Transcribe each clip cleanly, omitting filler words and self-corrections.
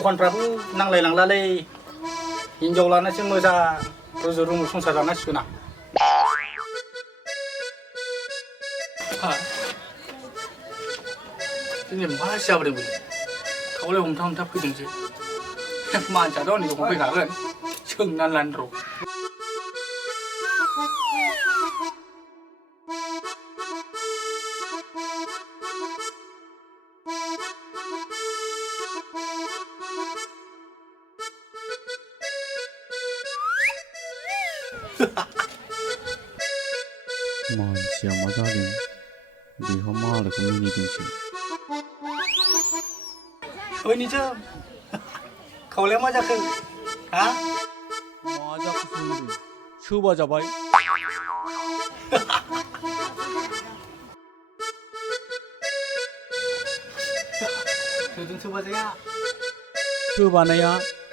दखानफ्राबो नांलायलांलालै हिनजाव लानासो मोजां रुजु रुमु संसार जानांसिगोन आं दिनै मा जाबोदों बेलाय खावलाय हमथा हमथा फैदोंसो मानसियाथ' आंनि दखान फैखागोन सोंनानै लानो र' मानसिया मा जादों बेहा मालायखौ मिनिदोंसो ओइनिसो खावलाया मा जाखो हा मा जाखो सोंदों सोबा जाबाय सोरजों सोबा जाया सोबानाया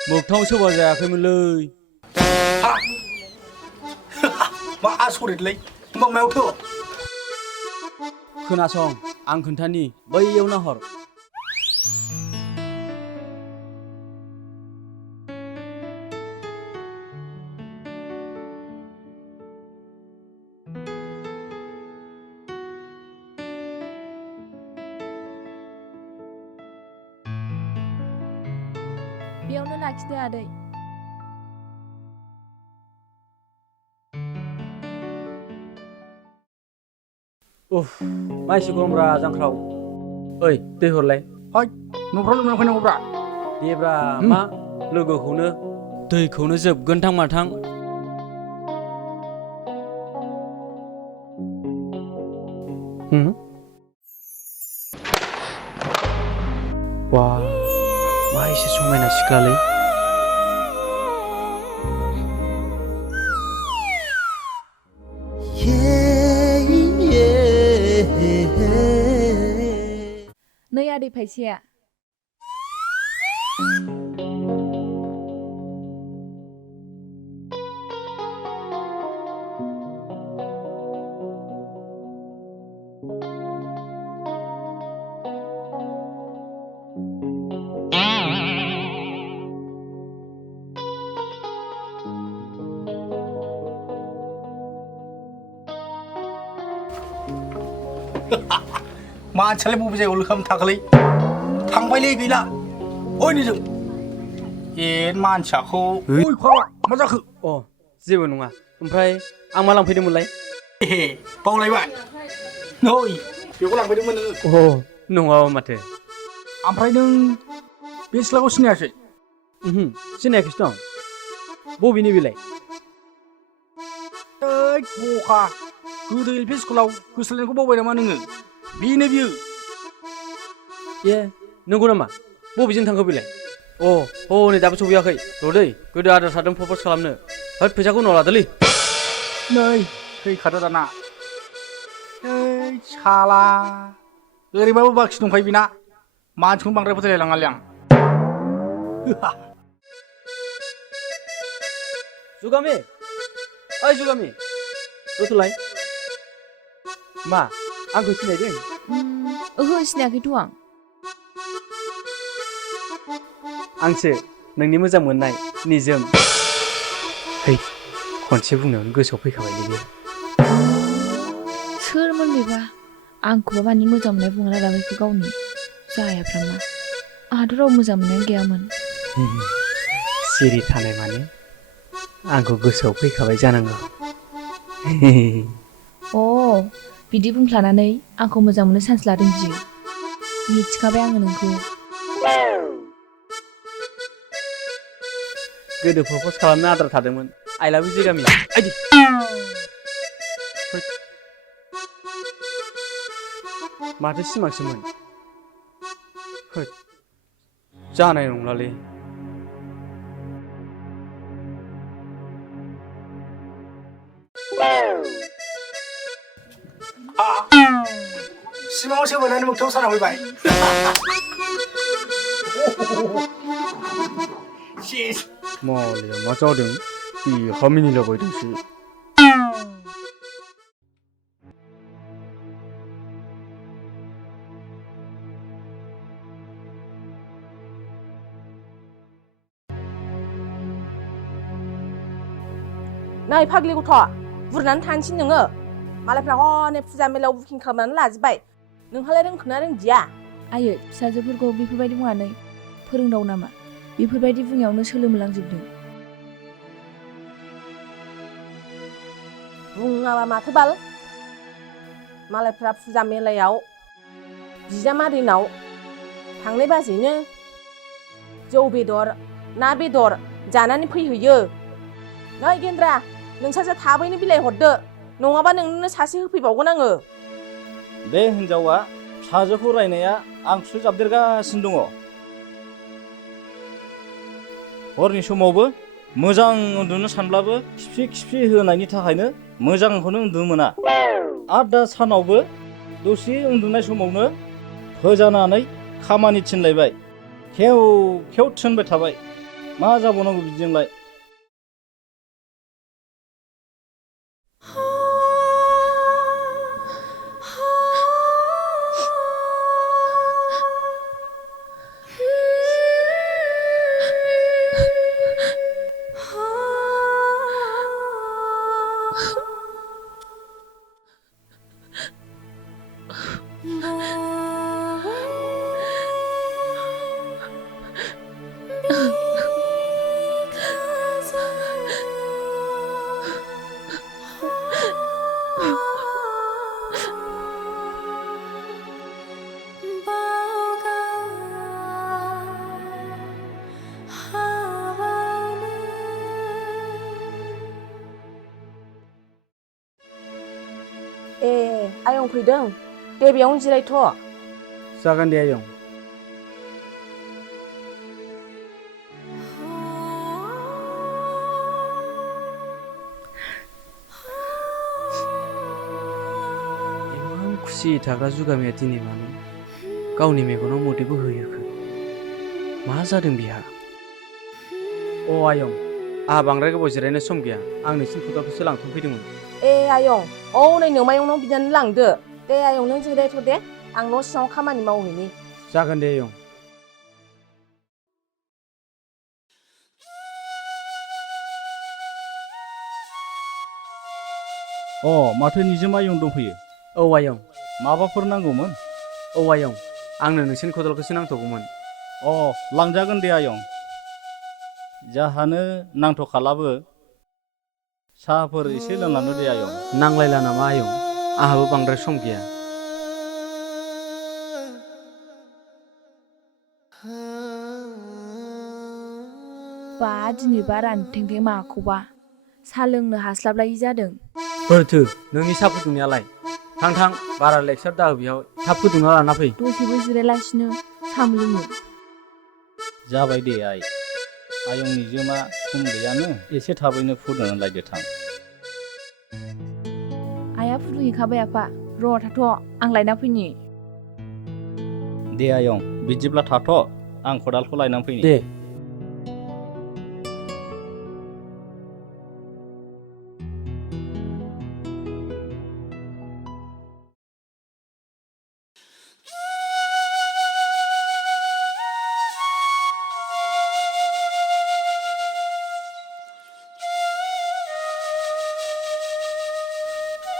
मोगथाङाव सोबा जायाखैमोनलै मा आसरितलै होमबा मायावथो खोनासं आं खोन्थानि बैयाव नाहर बेयावनो लाखिदो आदै उफ मा एसे गरमब्रा जांख्राव ओइ दै हरलाय है न'फ्राव लोंनानै फैनांगौब्रा देब्रा मा लोगोखौनो दैखौनो जोबगोन थां माथां वा मा एसे समायना सिख्लालै नै आदै फैसाया मानसियालाय बबे जायगायाव लोखाम थाखोलै थांबायलै गैला ओइनिजों ए मानसियाखौ ओइ खावा मा जाखो अ जेबो नङा ओमफ्राय आं मा लांफैदोंमोनलाय ए बावलायबाय नै बेखौ लांफैदोंमोन नोङो अ नङाबा माथो ओमफ्राय नों बे सिख्लाखौ सिनायासै सिनायाखैसो दं बबेनि बेलाय ओइ बखा गोदो एल पि स्कुलाव गोसोलायनायखौ बावबाय नामा नोङो बेनो बियो ए नंगौ नामा बबेजों थांखो बेलाय अ नै दाबो सफैयाखै र' दै गोदो आदार सारदों प्रप'ज खालामनो होद फैसाखौ उनाव लादोलै नै फैखादो दाना ओइ साला ओरैबाबो बाखि दंखायो बेना मानसिखौनो बांद्राय फोथायलायलाङालै आं जुगामि ओइ जुगामि दथ'लाय मा आंखौ सिनायदों ओहो सिनायाखैथ' आं आंसो नोंनि मोजां मोननाय निजोम है खनसे बुंनायावनो गोसोआव फैखाबायलै बे सोरमोन बेबा आंखौबा मानि मोजां मोननाय बुंना लाबायखो गावनि जायाफ्रा मा आहाथ' राव मोजां मोननायानो गैयामोन सिरि थानाय माने आंखौ गोसोआव फैखाबाय जानांगौ अ बिदि बुंफ्लानानै आंखौ मोजां मोननो चान्स लादों बियो मिथिखाबाय आङो नोंखौ गोदो प्रप'ज खालामनो आद्रा थादोंमोन आइ लाभ इउ जुगामि आइदि माथो सिमांसोमोन होद जानाय नंलालै सिमाङाव सोबोनानै मोगथाङाव साना फैबाय मालाया मा जादों बेहा मिनिलाबायदोंसो नै फाग्लि गथ' बुरनानै थानोसै नोङो मालायफ्रा हनै फुजा मेलायाव बुकिं खालामनानै लाजोब्बाय नोंहालाय रोंखोना रोंदिया आयै फिसाजोफोरखौ बेफोरबायदि बुंनानै फोरोंदाव नामा बेफोरबायदि बुंनायावनो सोलोमलांजोबदों बुङाबा माथो बाल मालायफ्रा फुजा मेलायाव बिजामादैनाव थांनाय बाजैनो जौ बेदर ना बेदर जानानै फैहैयो नै गेन्द्रा नोंसासो थाबैनो बिलाइ हरदो नङाबा नोंनो सासे होफैबावगोन आङो बे हिनजावा फिसाजोखौ रायनाया आंखौसो जाबदेरगासिनो दङ हरनि समावबो मोजां उन्दुनो सानब्लाबो खिफि खिफि होनायनि थाखायनो मोजांखौनो उन्दुनो मोना आरो दा सानावबो दसे उन्दुनाय समावनो फोजानानै खामानि थिनलायबाय खेव खेव थिनबाय थाबाय मा जाबावनांगौ बिदिजोंलाय ए आयं फैदों दे बेयावनो जिरायथ' जागोन दे आयं इमान खुसि थाग्रा जुगामिया दिनै मानो गावनि मेगनाव मोदैबो होयोखो मा जादों बिहा अ आयं आहा बांद्राय गोबाव जिरायनो सम गैया आं नोंसिनि खदालखौसो लांथ'नो फैदोंमोन ए आयं औ नै नोमायंनाव बिनानै लांदो दे आयं नों जिरायथ' दे आं न' सिङाव खामानि मावहैनि जागोन दे आयं अ माथो निजोम आयं दंफैयो औ आयं माबाफोर नांगौमोन औ आयं आंनो नोंसिनि खदालखौसो नांथ'गौमोन अ लांजागोन दे आयं जाहानो नांथ'खालाबो साहाफोर एसे लोंलांदो दे आयं नांलायला नामा आयं आहाबो बांद्राय सम गैया बा दिनैबा रानथेंथें माखौबा सा लोंनो हास्लाबलायि जादों बोरथो नोंनि सा फुदुंनायालाय थां थां बारा लेक्सार दाहो बेयाव थाब फुदुंना लाना फै दसेबो जिरायलासिनो साम लोङो जाबाय दे आइ आयं निजोमा सम गैयानो एसे थाबैनो फुदुंना लायदो थां आइया फुदुंहैखाबाय आफा र' थाथ' आं लायना फैनि दे आयं बिदिब्ला थाथ' आं खदालखौ लायनानै फैनि दे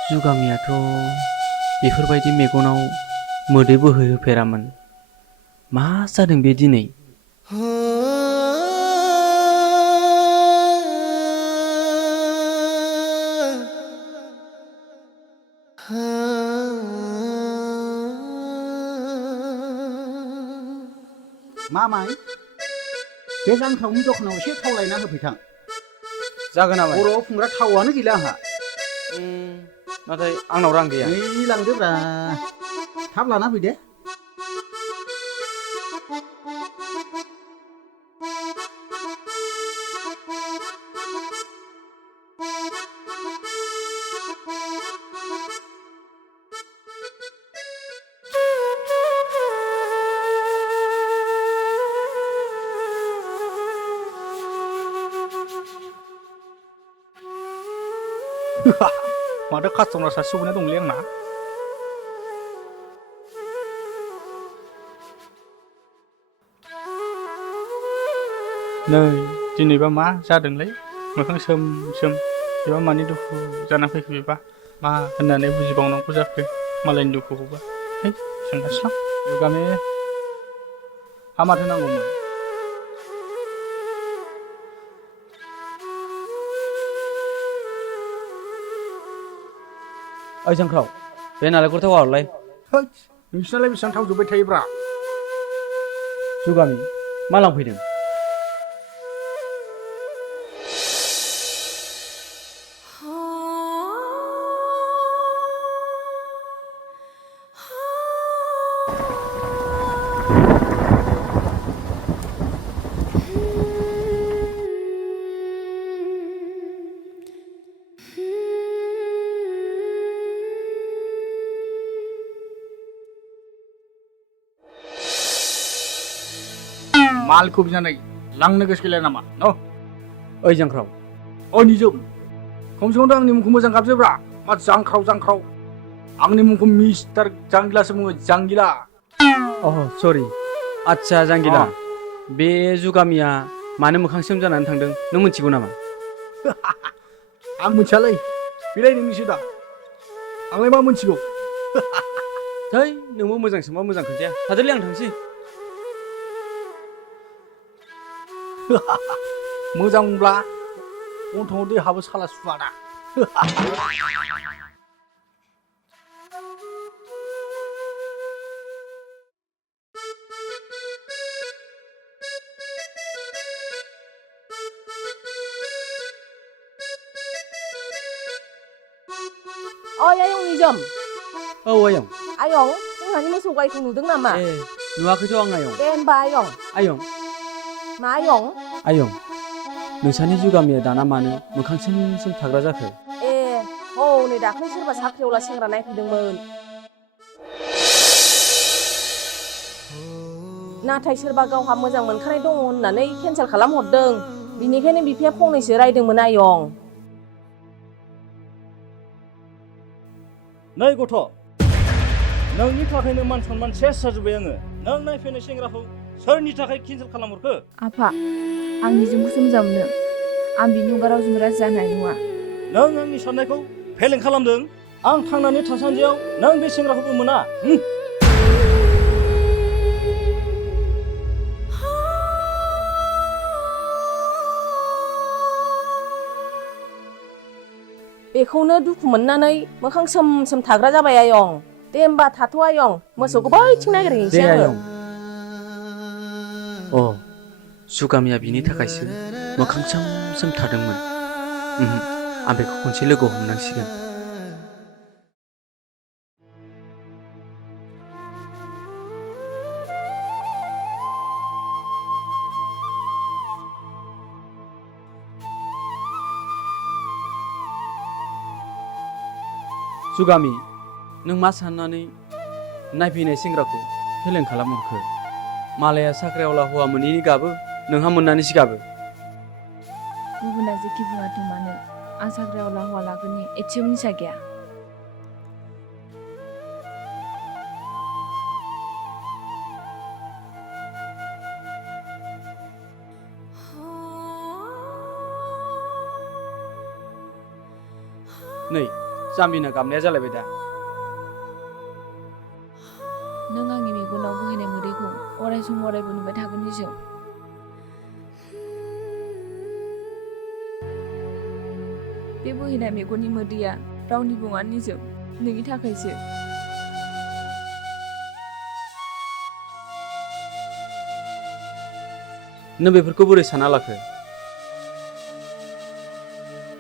जुगामियाथ' बेफोरबायदि मेगनाव मोदै बोहैहोफेरामोन मा जादों बे दिनै मामाय बे जांख्रावनि दखानाव एसे थाव लायना होफैथां जागोन नामा खर'आव फुंग्रा थावआनो गैला आंहा नाथाय आंनाव रां गैया नै लांदोब्रा थाब लाना फै दे माथो कास्टमार सासे सौफैना दंलै आंना नै दिनैबा मा जादोंलै मोखां सोम सोम एबा मानि दुखु जाना फैखो बेबा मा होननानै बुजिबावनांगौ जाखो मालायनि दुखुखौबा है सोंगासिनो जुगामि हामाथो नांगौमोन ओइ जांख्राव बे नालेंखर थावा हरलाय है नोंसिनालाय बेसेबां थाव जोब्बाय थायोब्रा जुगामि मा लांफैदों मालखौ बिनानै लांनो गोसो गैला नामा न' ओइ जांख्राव अ निजोम खमसे खम आंनि मुंखौ मोजां गाबज्रिब्रा मा जांख्राव आंनि मुंखौ मिस्टार जांगिलासो बुङो जांगिला अह सरि आच्छा जांगिला बे जुगामिया मानो मोखां सोम जानानै थांदों नों मिथिगौ नामा आं मिथियालै बेलाय नोंनिसो दा आंलाय मा मिथिगौ है नोंबो मोजां सोंबा मोजां खोन्थाया थादोलै आं थांसै मोजांब्ला गन्थङाव दै हाबो साला सुवाना ओइ आयं निजोम औ आयं आयं जोंहानि मोसौ गायखौ नुदों नामा ए नुवाखैथ' आं आयं दे होनबा आयं आयं मा आयं आयं नोंसानि जुगामिया दाना मानो मोखां सोम सोम थाग्रा जाखो ए औ नै दाख्लै सोरबा साख्रियावला सेंग्रा नायफैदोंमोन नाथाय सोरबा गावहा मोजां मोनखानाय दङ होननानै केन्सेल खालामहरदों बिनिखायनो बिफाया फंनैसो रायदोंमोन आयं नै गथ' नोंनि थाखायनो मान सनमान सेस जाजोब्बाय आङो नों नायफैनाय सेंग्राखौ सोरनि थाखाय केन्सेल खालामहरखो आफा आं निजोमखौसो मोजां मोनो आं बिनि अनगा रावजोंबो राजि जानो हानाय नङा नों आंनि साननायखौ फेलें खालामदों आं थांनानै थासान्दियाव नों बे सेंग्राखौबो मोना बेखौनो दुखु मोननानै मोखां सोम सोम थाग्रा जाबाय आयं दे होमबा थाथ' आयं मोसौखौ बैथिं नागिरहैनोसै दे आङो आयं अ जुगामिया बिनि थाखायसो मोखां सोम सोम थादोंमोन आं बेखौ खनसे लोगो हमनांसिगोन जुगामि नों मा साननानै नायफैनाय सेंग्राखौ फेलें खालामहरखो मालाया साख्रियावला हौवा मोनैनि गाबो नोंहा मोननानैसो गाबो गुबुना जेखि बुङाथों मानो आं साख्रियावला हौवा लागोननि एसेबो निसा गैया नै जाम्बिना गाबनाया जालायबाय दा नों आंनि मेगनाव बोहैनाय मोदैखौ अराय सम अरायबो नुबाय थागोन निजोम बे बोहैनाय मेगननि मोदैया रावनिबो नङा निजोम नोंनि थाखायसो नों बेफोरखौ बोरै साना लाखो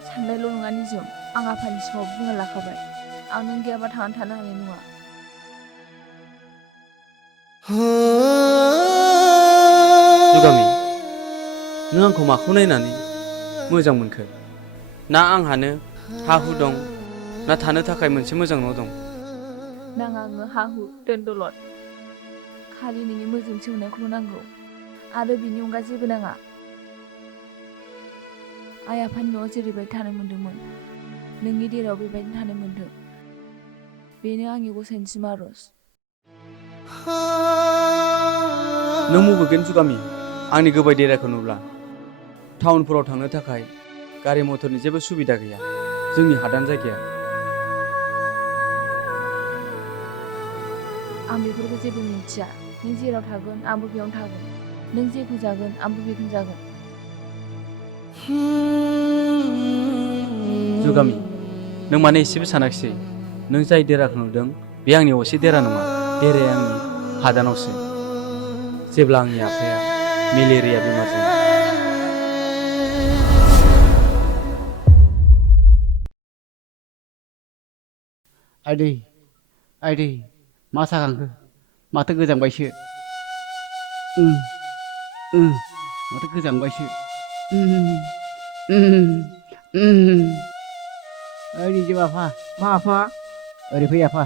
साननायल' नङा निजोम आं आफानि सिगाङाव बुंना लाखाबाय आं नों गैयाबा थांनानै थानो हानाय नङा जुगामि नों आंखौ माखौ नायनानै मोजां मोनखो ना आंहानो हा हु दं ना थानो थाखाय मोनसे मोजां न' दं नाङा आंनो हा हु दोन दौलद खालि नोंनि मोजोमथि होनायखौल' नांगौ आरो बिनि अनगा जेबो नाङा आइ आफानि न'आव जेरैबायदि थानो मोन्दोंमोन नोंनि देराव बेबायदिनो थानो मोन्दों बेनो आंनि गसाइनिसिम आर'ज नों मुगैगोन जुगामि आंनि गोबाय देराखौ नुब्ला टाउनफोराव थांनो थाखाय गारि मथरनि जेबो सुबिदा गैया जोंनि हादान जायगाया। आं बेफोरखौ जेबो मिथिया। नों जेराव थागोन आंबो बेयावनो थागोन। नों जेखौ जागोन आंबो बेखौनो जागोन। जुगामि नों माने एसेबो सानाखिसै? नों जाय देराखौ नुदों बे आंनि असे देरा नङा। देराया आंनि हादानावसो। जेब्ला आंनि आफाया मेलेरिया बेमारजों आइदै मा साखांखो? माथो गोजांबायसो। माथो गोजांबायसो। ओइ निजोम आफा। मा आफा? ओरै फै आफा।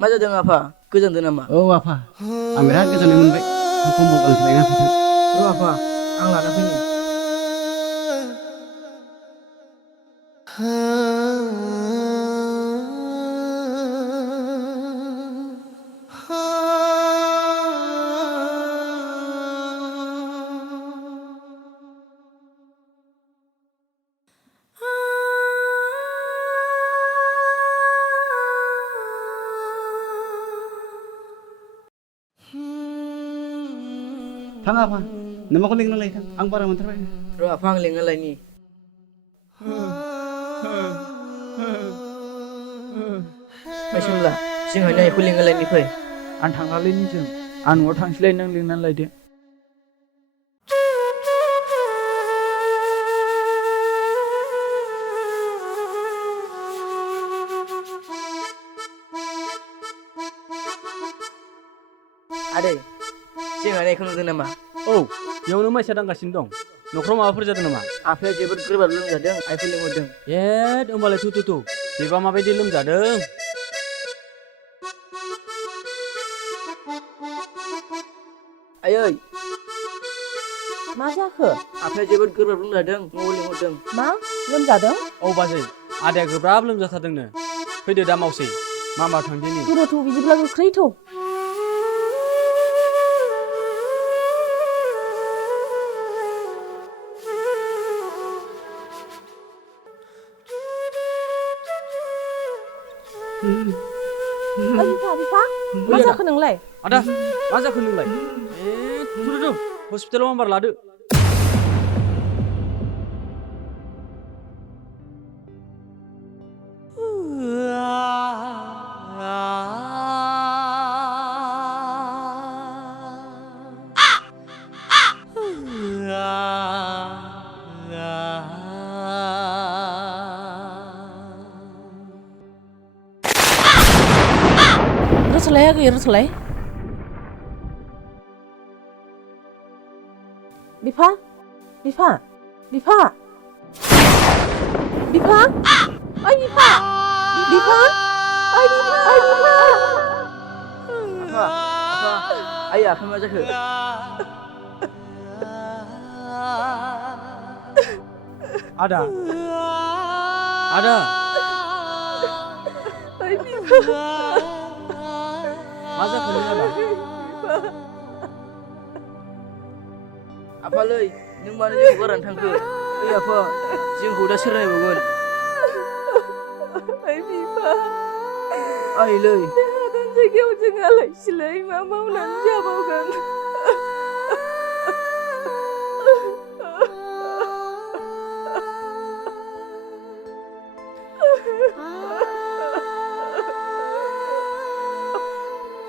मा जादों आफा? गोजांदों नामा? औ आफा आं बिराद गोजोननाय मोनबाय। आं कम्बल गांसे लायना फैथां। र' आफा आं लाना फैनि। थां आफा नोमाखौ लिंना लायथां। आं बारा मोनथारबाय। र' आफा आं लिंना लायनि। मैसुमला जोंहानि आइखौ लिंना लायनि फै। आं थांलालै निजोम। आं न'आव थांसैलाय, नों लिंनानै लायदो। आदै जोंहानि आइखौ नुदों नामा? औ बेयावनो माइसा दांगासिनो दं। न'खराव माबाफोर जादों नामा? आफाया जोबोद गोब्राब लोमजादों, आइखौ लिंहरदों। होमबालाय थु बेबा माबायदि लोमजादों? आयै मा जाखो? आफाया जोबोद गोब्राब लोमजादों, न'आव लिंहरदों। मा लोमजादों? औ बाजै आदाया गोब्राब लोमजाथारदोंनो। फैदो दा मावसै मामा थांदिनि। थौ बिदिब्ला गोख्रै थौ। बिफा मा जाखो नोंलाय? आदा मा जाखो नोंलाय? थु हस्पिटालाव नाम्बार लादो। रसलाय आगै रसलाय। बिफा बिफा बिफा बिफा ओइ बिफा बिफा ओइ बिफा आफा आइ आफा मा जाखो? आदा ओइ बिफा मा जाखो नों आदा? आफालै नों मानो जोंखौ गारनानै थांखो? ओइ आफा जोंखौ दा सोर नायबावगोन? ओइ बिफा आइलै हादान जायगायाव जों आलायसिलाय मा मावनानै जाबावगोन?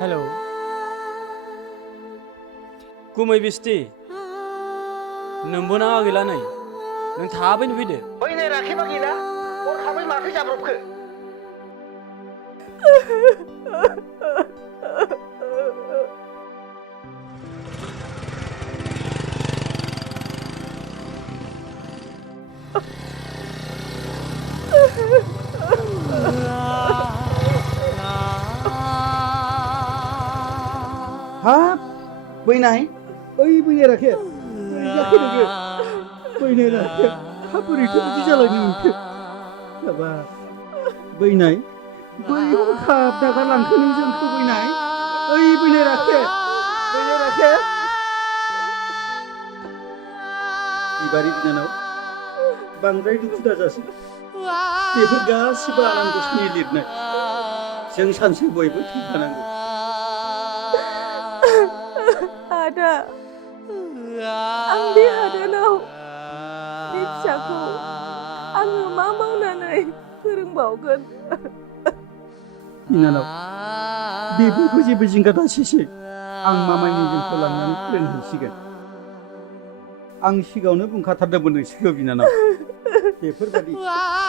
हेलौ गुमै बिस्टि नोंबो नाङा गैला नै नों थाबैनो फैदो। बैनै राखेबा गैला हरखाबै माथो जाब्रबखो? हाब बैनाय ओइ बैनाय राखेब जाखो नोङो? बैनाय राखेब बोरैथो बिदि जालायनो मोनखो? माबा बैनाय बैयाव खाब दागा लांखो नों जोंखौ बैनाय? ओइ बैनाय राखेब बिबारि बिनानाव बांद्राय दुखु दाजासै बेफोर गासिबो आनान गसाइनि लिरनाय जों सानसे बयबो थैखानांगौ आदा आं बे हादानाव बे फिसाखौ आङो मा मावनानै फोरोंबावगोन बिनानाव बेफोरखौ जेबो जिंगा दासेसै आं मामायनि जोंखौ लांनानै फोरोंहैसिगोन आं सिगाङावनो बुंखाथारदोंमोन नोंसोरखौ बिनानाव बेफोरबायदि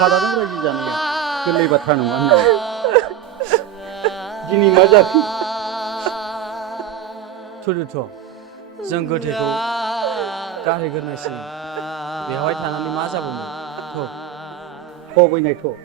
हादानाव रायजो जानाया गोरलै बाथ्रा नङा होननानै दिनै मा जाखो थुदुथ' जों गोथैखौ गारहैग्रोनायसै बेवहाय थानानै मा जाबावनो थ' बैनाय थ'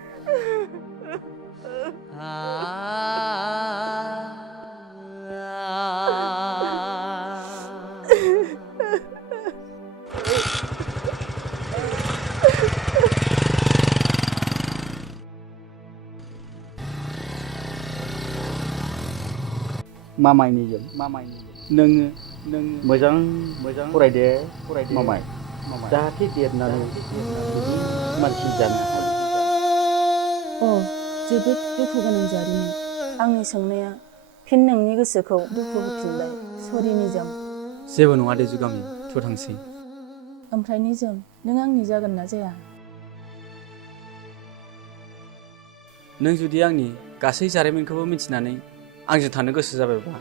मामायनिजों नोङो मोजां फरायदे मामाय जाहाथे देरनानै मानसि जानो हायो जोबोद दुखु गोनां जारिमिन आंनि सोंनाया फिन नोंनि गोसोखौ दुखु होफिनबाय सरि निजोम जेबो नङा दे जुगामि थ' थांसै ओमफ्राय निजोम नों आंनि जागोन ना जाया नों जुदि आंनि गासै जारिमिनखौबो मिथिनानै आंजों थानो गोसो जाबायब्ला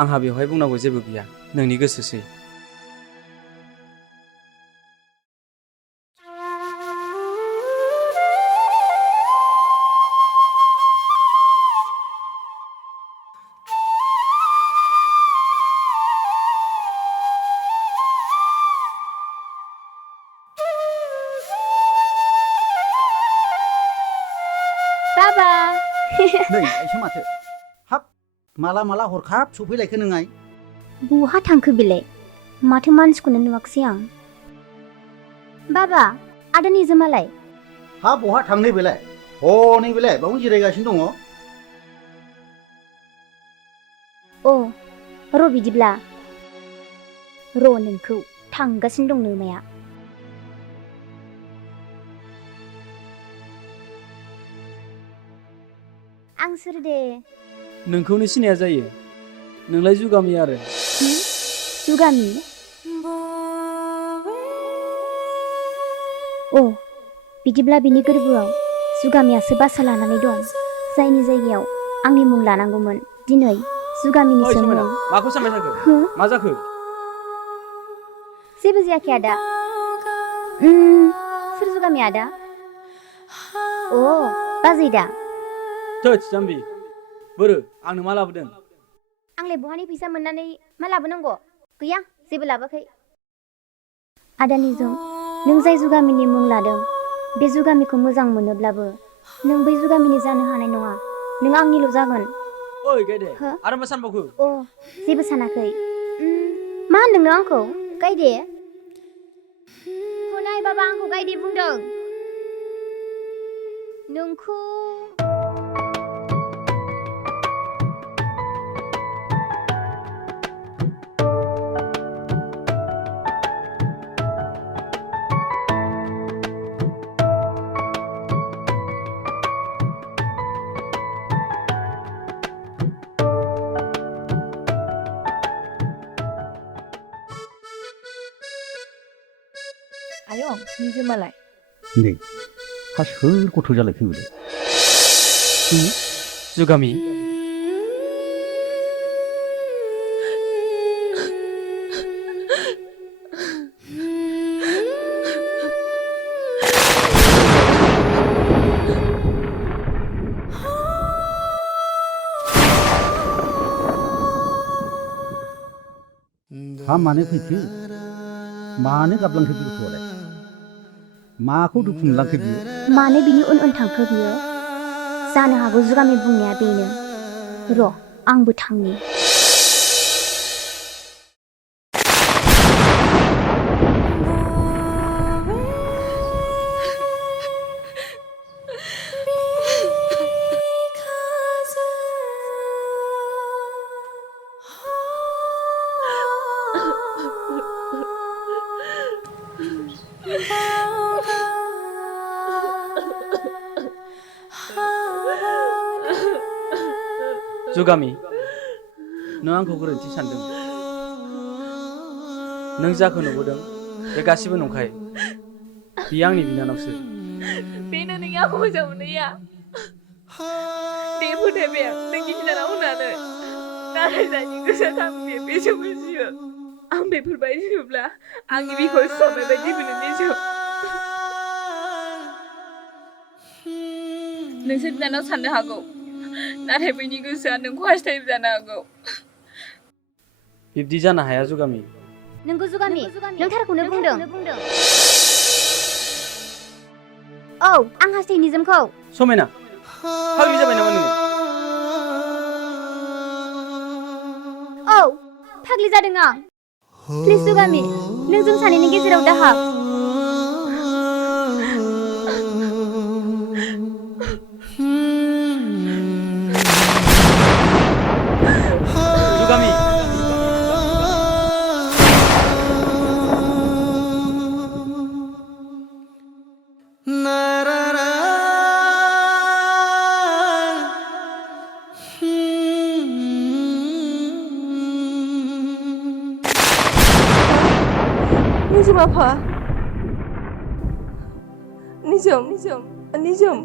आंहा बेवहाय बुंनांगौ जेबो गैया नोंनि गोसोसै नै आइसो माथो हाब माला माला हरखाब सफैलायखो नोंहाय बहा थांखो बेलाय माथो मानसिखौनो नुवाखसै आं बाबा आदानि जोमालाय हा बहा थांनो बेलाय हनै बेलाय बावनो जिरायगासिनो दङ र' बिदिब्ला र' नोंखौ थांगासिनो दं नोमाया आं सोर दे नोंखौनो सिनाया जायो नोंलाय जुगामि आरो जुगामि बिदिब्ला बिनि गोरबोआव जुगामियासो बासा लानानै दं जायनि जायगायाव आंनि मुं लानांगौमोन दिनै जुगामिनिसो मुं माखौ सानबाय थाखो मा जाखो जेबो जायाखै आदा सोर जुगामि आदा बाजै दा थोद जाम्बि बोरो आंनो मा लाबोदों आंलाय बहानि फैसा मोननानै मा लाबोनांगौ गैया जेबो लाबोआखै आदानिजों नों जाय जुगामिनि मुं लादों बे जुगामिखौ मोजां मोनोब्लाबो नों बै जुगामिनि जानो हानाय नङा नों आंनिल' जागोन ओइ गायदे आरो मा सानबावखो जेबो सानाखै मा होनदों नों आंखौ गायदे हनै बाबा आंखौ गायदे बुंदों नोंखौ आयं निजोमालाय नै हा सोर गथ' जालायखो बेलाय जुगामि हा मानो फैखो मानो गाबलांखो बे गथ'आलाय माखौ दुखु मोनलांखो बियो मानो बिनि उन उन थांखो बियो जानो हागौ जुगामि बुंनाया बेनो र' आंबो थांनि जुगामि नों आंखौ गोरोन्थि सानदों नों जाखौ नुबोदों बे गासिबो नंखाय बियो आंनि बिनानावसो बेनो नोंनि आंखौ मोजां मोनैया दे फोथायबाय आं नोंनि बिनानाव होननानै नाथाय जायनि गोसोआ थांबे बेसो बुजियो आं बेफोरबायदि नुब्ला आंनि बिखौ सुहाबनाय बायदि मोनो निजोम नोंसोर बिनानाव साननो हागौ नाथाय बैनि गोसोआ नोंखौ हास्थायो जानो हागौ बिब्दि जानो हाया जुगामि नोंगौ जुगामि नों थारखौनो बुंदों औ आं हास्थायो निजोमखौ समायना फाग्लि जाबाय नामा नोङो औ फाग्लि जादों आं प्लिज जुगामि नों जों सानैनि गेजेराव दाहा जुगामि निजोम आफा निजोम